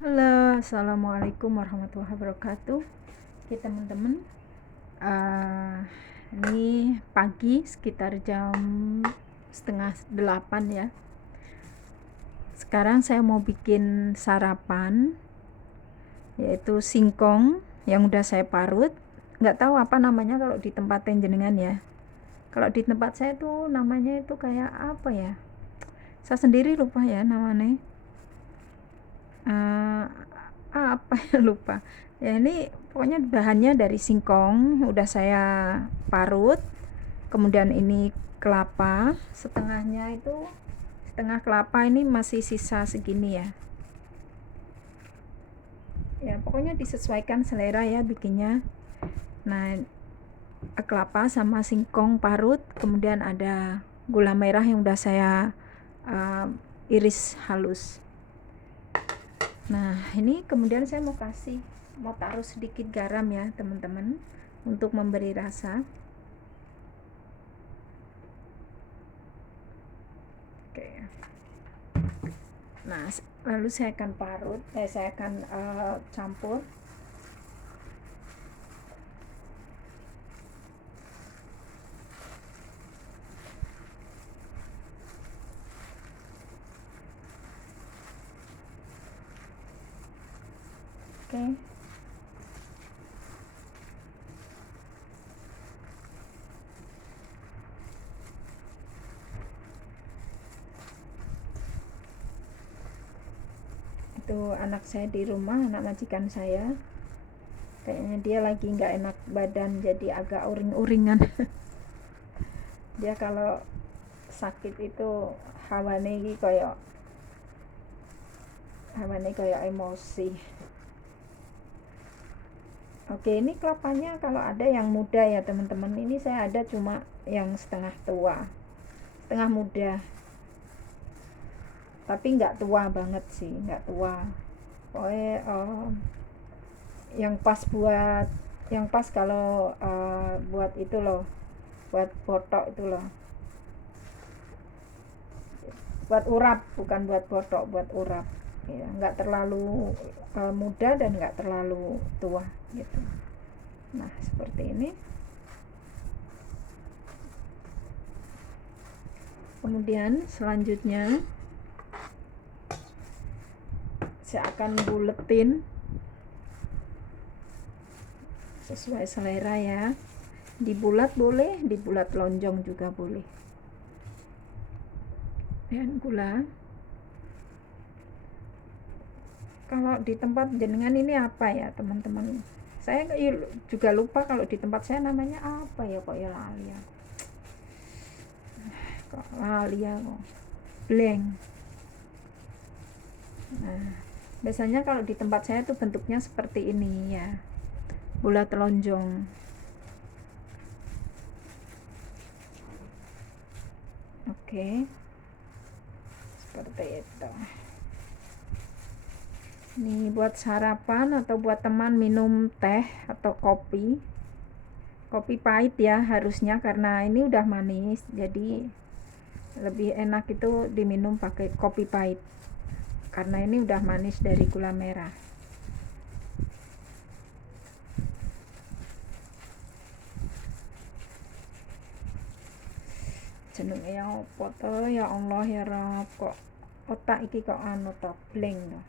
Halo, assalamualaikum warahmatullahi wabarakatuh. Oke teman-teman, ini pagi sekitar jam setengah 8 ya. Sekarang saya mau bikin sarapan, yaitu singkong yang udah saya parut. Nggak tahu apa namanya kalau di tempat jenengan ya. Kalau di tempat saya tuh namanya itu kayak apa ya? Saya sendiri lupa ya namanya. eh apa ya, lupa ya. Ini pokoknya bahannya dari singkong udah saya parut, kemudian ini kelapa setengahnya, itu setengah kelapa ini masih sisa segini ya. Ya pokoknya disesuaikan selera ya bikinnya. Nah, kelapa sama singkong parut, kemudian ada gula merah yang udah saya iris halus. Nah, ini kemudian saya mau taruh sedikit garam ya, teman-teman, untuk memberi rasa. Oke. Nah, lalu saya akan campur. Oke. Itu anak saya di rumah, anak majikan saya. Kayaknya dia lagi nggak enak badan, jadi agak uring-uringan. Dia kalau sakit itu hawane kayak emosi. Oke, ini kelapanya kalau ada yang muda ya teman-teman. Ini saya ada cuma yang setengah tua, setengah muda. Tapi nggak tua banget sih, nggak tua. Pokoknya yang pas kalau buat itu loh, buat botok itu loh, buat urap, bukan buat botok, buat urap ya. Nggak terlalu muda dan nggak terlalu tua gitu. Nah, seperti ini. Kemudian selanjutnya saya akan buletin sesuai selera ya. Dibulat boleh, dibulat lonjong juga boleh. Dan gula. Kalau di tempat jenengan ini apa ya teman-teman? Saya juga lupa kalau di tempat saya namanya apa ya, kok ya lali ya. Blank. Nah, biasanya kalau di tempat saya tuh bentuknya seperti ini ya, bulat lonjong. Oke, seperti itu. Ini buat sarapan atau buat teman minum teh atau kopi pahit ya harusnya, karena ini udah manis, jadi lebih enak itu diminum pakai kopi pahit karena ini udah manis dari gula merah. Jenenge ya apa to, ya Allah ya Rabb, kok otak iki kok anu to blank to.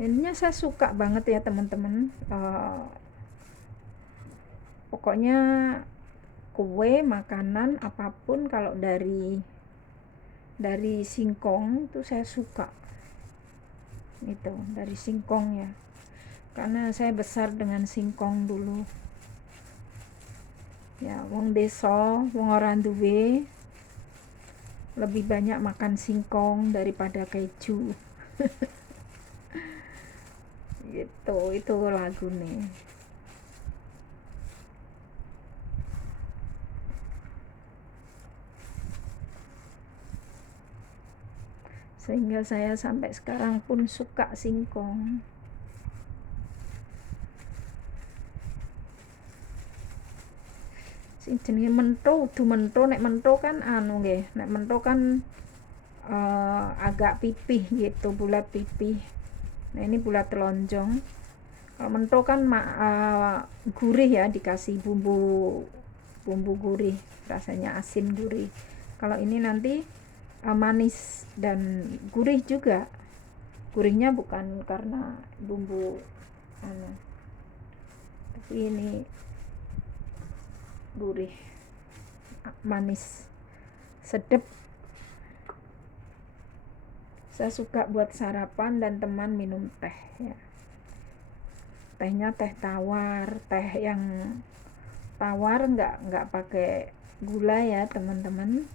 Intinya saya suka banget ya teman-teman, pokoknya kue, makanan apapun kalau dari singkong tuh saya suka itu, dari singkong ya, karena saya besar dengan singkong dulu ya. Wong desa, wong ora duwe, lebih banyak makan singkong daripada keju. Gitu, itu lagu nih. Sehingga saya sampai sekarang pun suka singkong. Sing jenenge mentho, nek mentho kan anu nggih, nek mentho kan agak pipih gitu, bulat pipih. Nah ini bulat telonjong. Kalau mentro kan gurih ya, dikasih bumbu gurih, rasanya asin gurih. Kalau ini nanti manis dan gurih juga. Gurihnya bukan karena bumbu tapi ini gurih, manis, sedap. Saya suka buat sarapan dan teman minum teh ya. Tehnya teh tawar, teh yang tawar, nggak pakai gula ya teman-teman.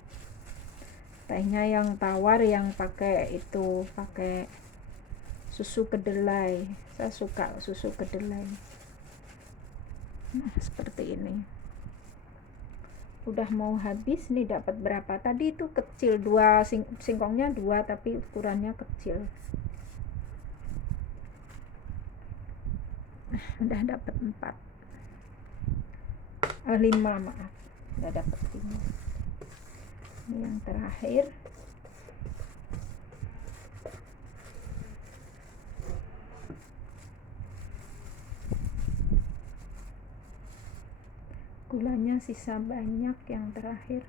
Tehnya yang tawar yang pakai susu kedelai. Saya suka susu kedelai. Nah, seperti ini. Udah mau habis nih. Dapat berapa tadi? Itu kecil, singkongnya 2 tapi ukurannya kecil. Udah dapat 4 5, maaf, udah dapat 5. Ini yang terakhir. Gulanya sisa banyak yang terakhir.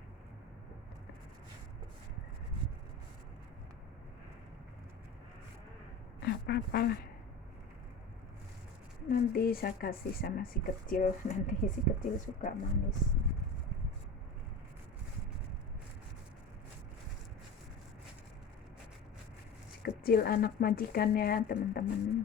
Apa-apalah, nanti saya kasih sama si kecil. Nanti si kecil suka manis. Si kecil anak majikannya teman-teman.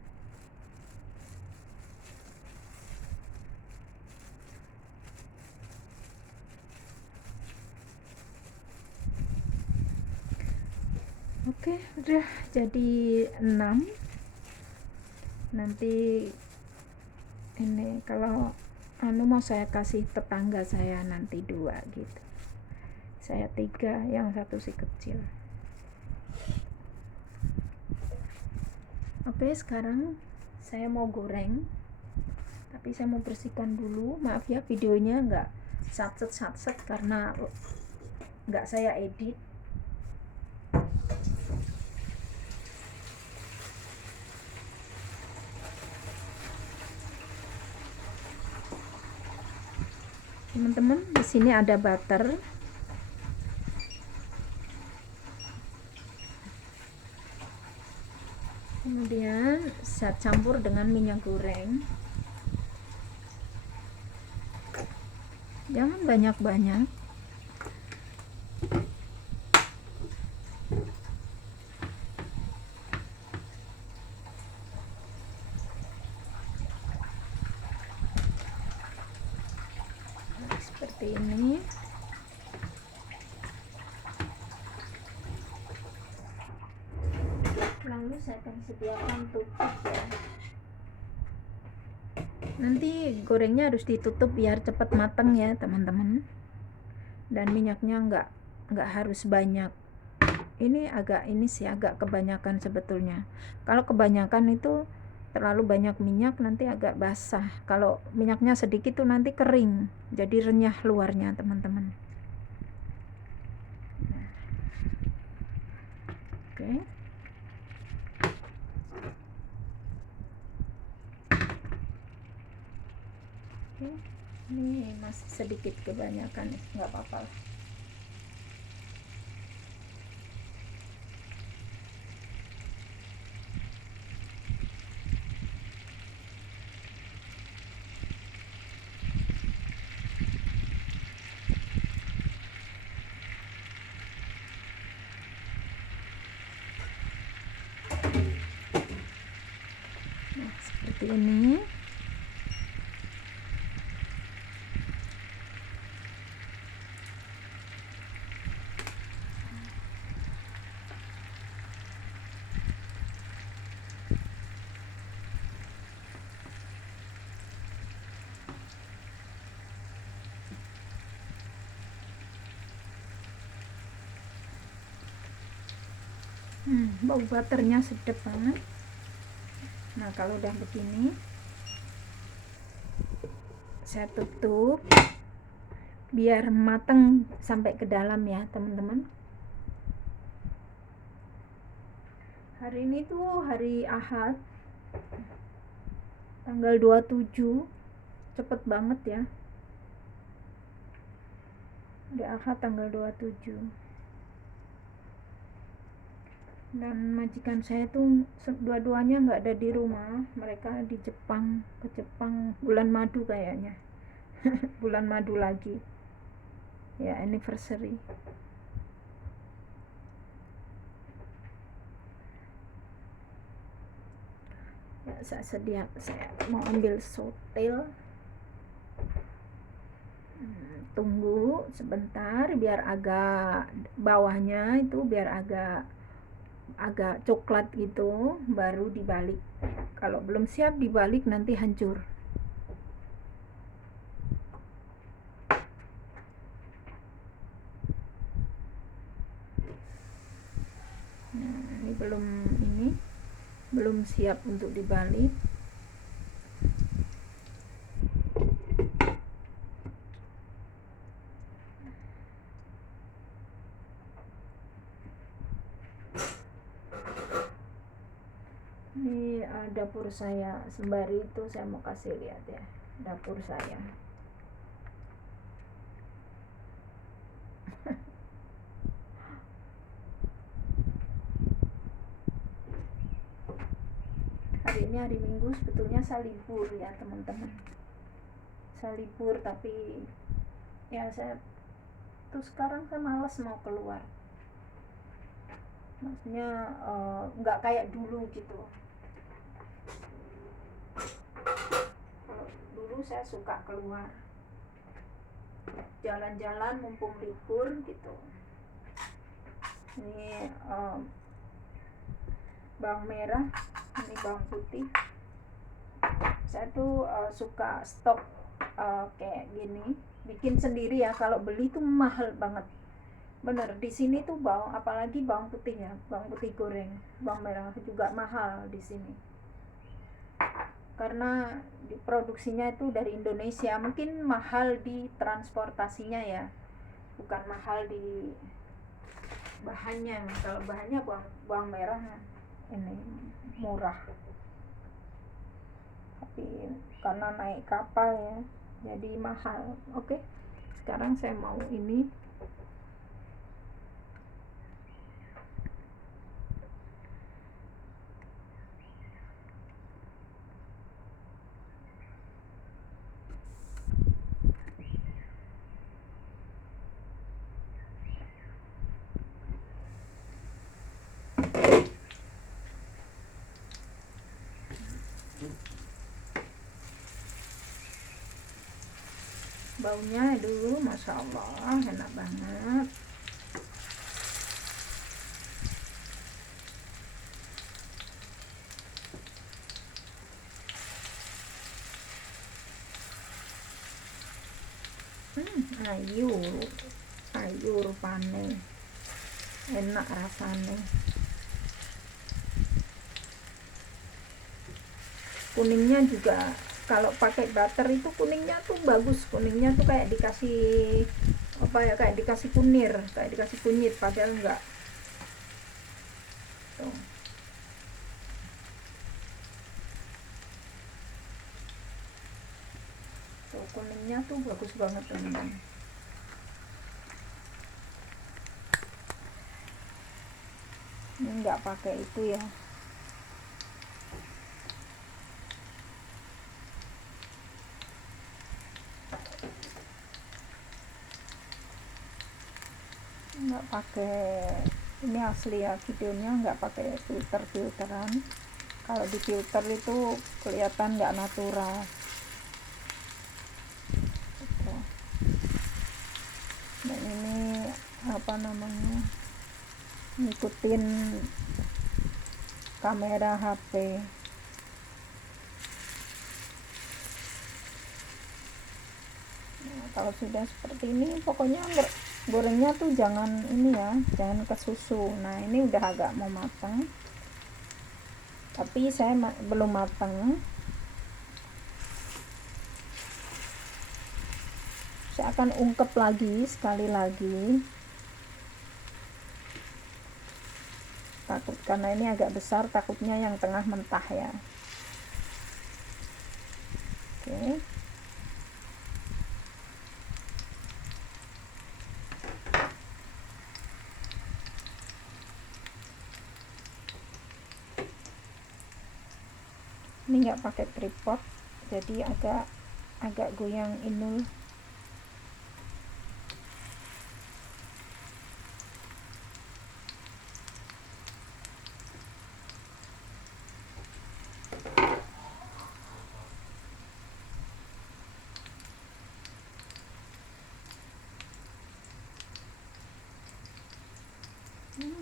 Oke, udah jadi 6. Nanti ini kalau mau saya kasih tetangga saya nanti 2 gitu. Saya 3, yang 1 si kecil. Oke, sekarang saya mau goreng. Tapi saya mau bersihkan dulu. Maaf ya videonya nggak satset karena nggak saya edit. Teman-teman, di sini ada butter. Kemudian saya campur dengan minyak goreng. Jangan banyak-banyak. Nah, seperti ini. Lalu saya akan sediakan tutup ya. Nanti gorengnya harus ditutup biar cepat matang ya teman-teman. Dan minyaknya nggak harus banyak. Ini agak kebanyakan sebetulnya. Kalau kebanyakan itu terlalu banyak minyak nanti agak basah. Kalau minyaknya sedikit tuh nanti kering, jadi renyah luarnya teman-teman. Nah. Oke. Ini masih sedikit kebanyakan, nggak apa-apa. Nah, seperti ini. Bau butternya sedap banget. Nah, kalau udah begini saya tutup biar matang sampai ke dalam ya teman-teman. Hari ini tuh hari Ahad, tanggal 27, cepet banget ya, udah Ahad tanggal 27. Dan majikan saya tuh dua-duanya nggak ada di rumah, mereka di Jepang, ke Jepang bulan madu kayaknya. Bulan madu lagi ya, anniversary. Ya, saya mau ambil sotil. Tunggu sebentar biar agak bawahnya itu biar agak coklat gitu, baru dibalik. Kalau belum siap dibalik nanti hancur. Nah, ini belum siap untuk dibalik. Ini dapur saya, sembari itu saya mau kasih lihat ya, dapur saya. Hari ini hari Minggu, sebetulnya saya libur ya teman-teman. Saya libur, tapi ya saya tuh sekarang saya malas mau keluar. Maksudnya nggak kayak dulu gitu. Kalau dulu saya suka keluar, jalan-jalan mumpung libur gitu. Ini bawang merah, ini bawang putih. Saya tuh suka stok kayak gini, bikin sendiri ya. Kalau beli tuh mahal banget. Bener, di sini tuh apalagi bawang putih ya, bawang putih goreng, bawang merah juga mahal di sini. Karena produksinya itu dari Indonesia, mungkin mahal di transportasinya ya, bukan mahal di bahannya. Kalau bahannya bawang merah ini murah, tapi karena naik kapal ya, jadi mahal. Oke, sekarang saya mau ini. Baunya dulu, masya Allah, enak banget. Ayu rupane, enak rasane. Kuningnya juga kalau pakai butter itu kuningnya tuh bagus, kuningnya tuh kayak dikasih apa ya, kayak dikasih kunir, kayak dikasih kunyit, padahal enggak. Tuh. Tuh, kuningnya tuh bagus banget teman-teman. Ini enggak pakai itu ya. Nggak pakai, ini asli ya, videonya nggak pakai filteran. Kalau di filter itu kelihatan nggak natural gitu. Dan ini apa namanya, ngikutin kamera HP. Nah, kalau sudah seperti ini pokoknya gorengnya tuh jangan ini ya, jangan ke susu. Nah, ini udah agak mau matang, tapi saya belum matang. Saya akan ungkep lagi sekali lagi, takut karena ini agak besar, takutnya yang tengah mentah ya. Oke. Ini nggak pakai tripod, jadi agak goyang inul.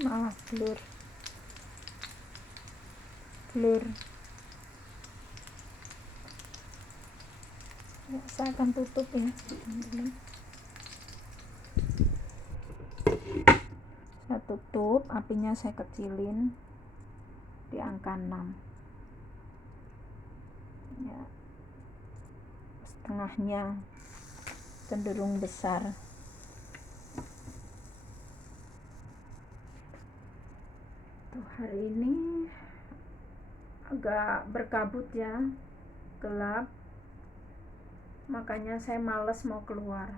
Malah blur. Saya akan tutup ya. Saya tutup, apinya saya kecilin di angka 6 ya, setengahnya cenderung besar. Tuh, hari ini agak berkabut ya, gelap, makanya saya males mau keluar.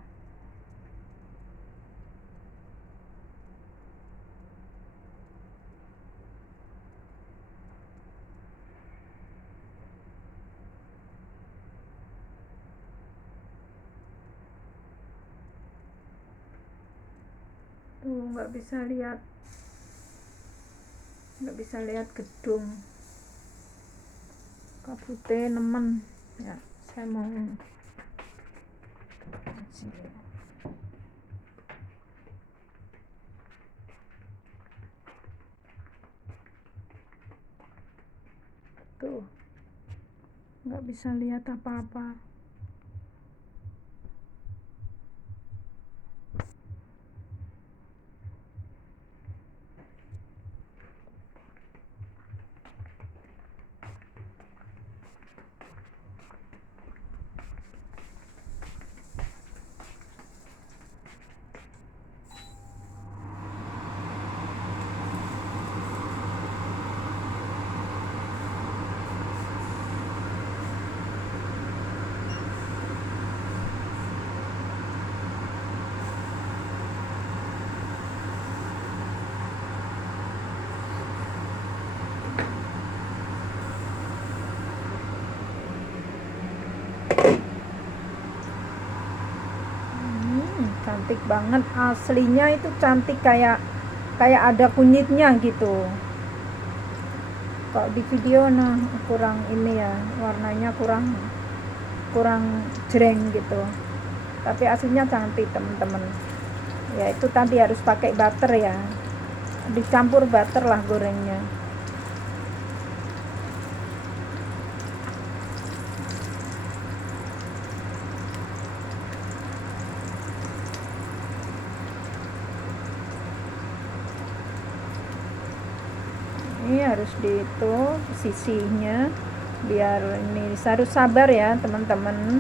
Tuh, nggak bisa lihat gedung, kabutnya nemen ya. Saya mau tuh, nggak bisa lihat apa-apa. Cantik banget, aslinya itu cantik, kayak ada kunyitnya gitu. Kalau di video nah kurang ini ya, warnanya kurang jreng gitu, tapi aslinya cantik teman-teman ya. Itu tadi harus pakai butter ya, dicampur butter lah gorengnya. Ini harus itu sisinya, biar ini harus sabar ya teman-teman,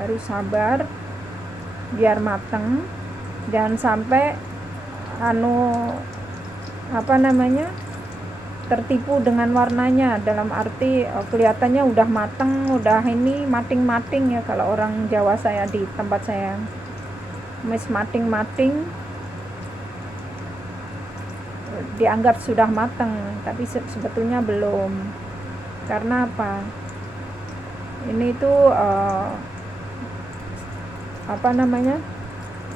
harus sabar biar mateng, jangan sampai tertipu dengan warnanya, dalam arti kelihatannya udah mateng, udah ini mating-mating ya, kalau orang Jawa saya di tempat saya mes mating-mating dianggap sudah mateng, tapi sebetulnya belum. Karena apa? Ini tuh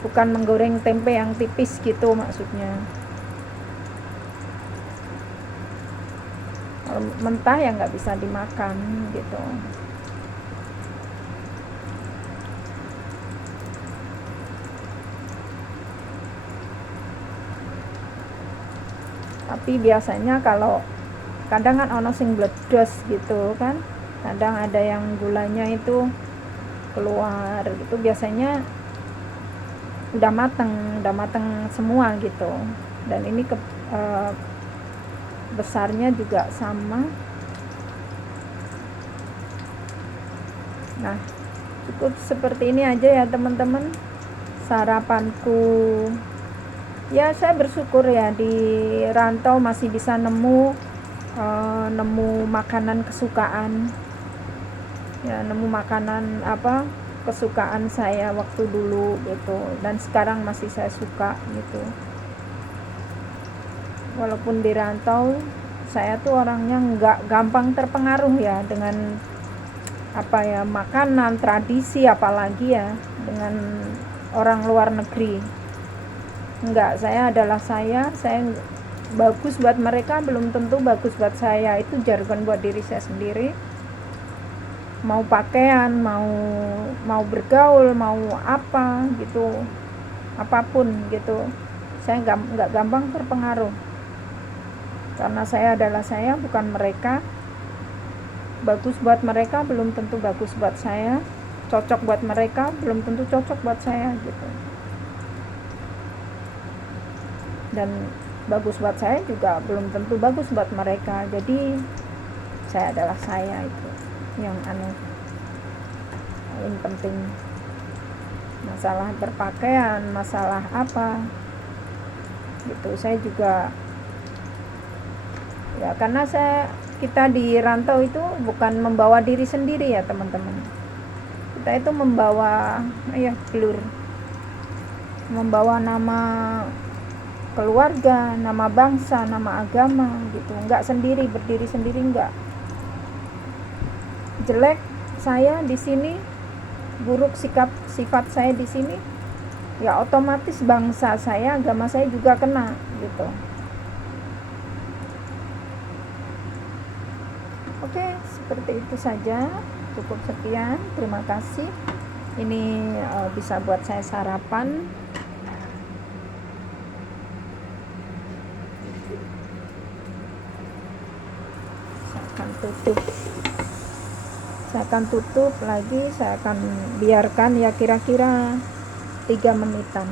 bukan menggoreng tempe yang tipis gitu maksudnya. Kalau mentah ya nggak bisa dimakan gitu. Tapi biasanya kalau kadang kan ono sing bledos gitu kan, kadang ada yang gulanya itu keluar gitu, biasanya udah mateng semua gitu. Dan ini besarnya juga sama. Nah, cukup seperti ini aja ya teman-teman sarapanku. Ya, saya bersyukur ya di rantau masih bisa nemu nemu makanan kesukaan, ya nemu makanan apa kesukaan saya waktu dulu gitu, dan sekarang masih saya suka gitu. Walaupun di rantau, saya tuh orangnya nggak gampang terpengaruh ya dengan apa ya makanan tradisi, apalagi ya dengan orang luar negeri. Enggak, saya adalah saya bagus buat mereka belum tentu bagus buat saya. Itu jargon buat diri saya sendiri. Mau pakaian, mau bergaul, mau apa gitu, apapun gitu, saya nggak gampang terpengaruh, karena saya adalah saya, bukan mereka. Bagus buat mereka belum tentu bagus buat saya, cocok buat mereka belum tentu cocok buat saya gitu, dan bagus buat saya juga belum tentu bagus buat mereka. Jadi saya adalah saya, itu yang paling penting. Masalah berpakaian, masalah apa gitu, saya juga ya, karena kita di rantau itu bukan membawa diri sendiri ya teman-teman, kita itu membawa membawa nama keluarga, nama bangsa, nama agama gitu, nggak sendiri, berdiri sendiri nggak. Jelek saya di sini, buruk sifat saya di sini, ya otomatis bangsa saya, agama saya juga kena gitu. Oke, seperti itu saja, cukup sekian, terima kasih. Ini bisa buat saya sarapan. Saya akan tutup lagi, saya akan biarkan ya kira-kira 3 menitan.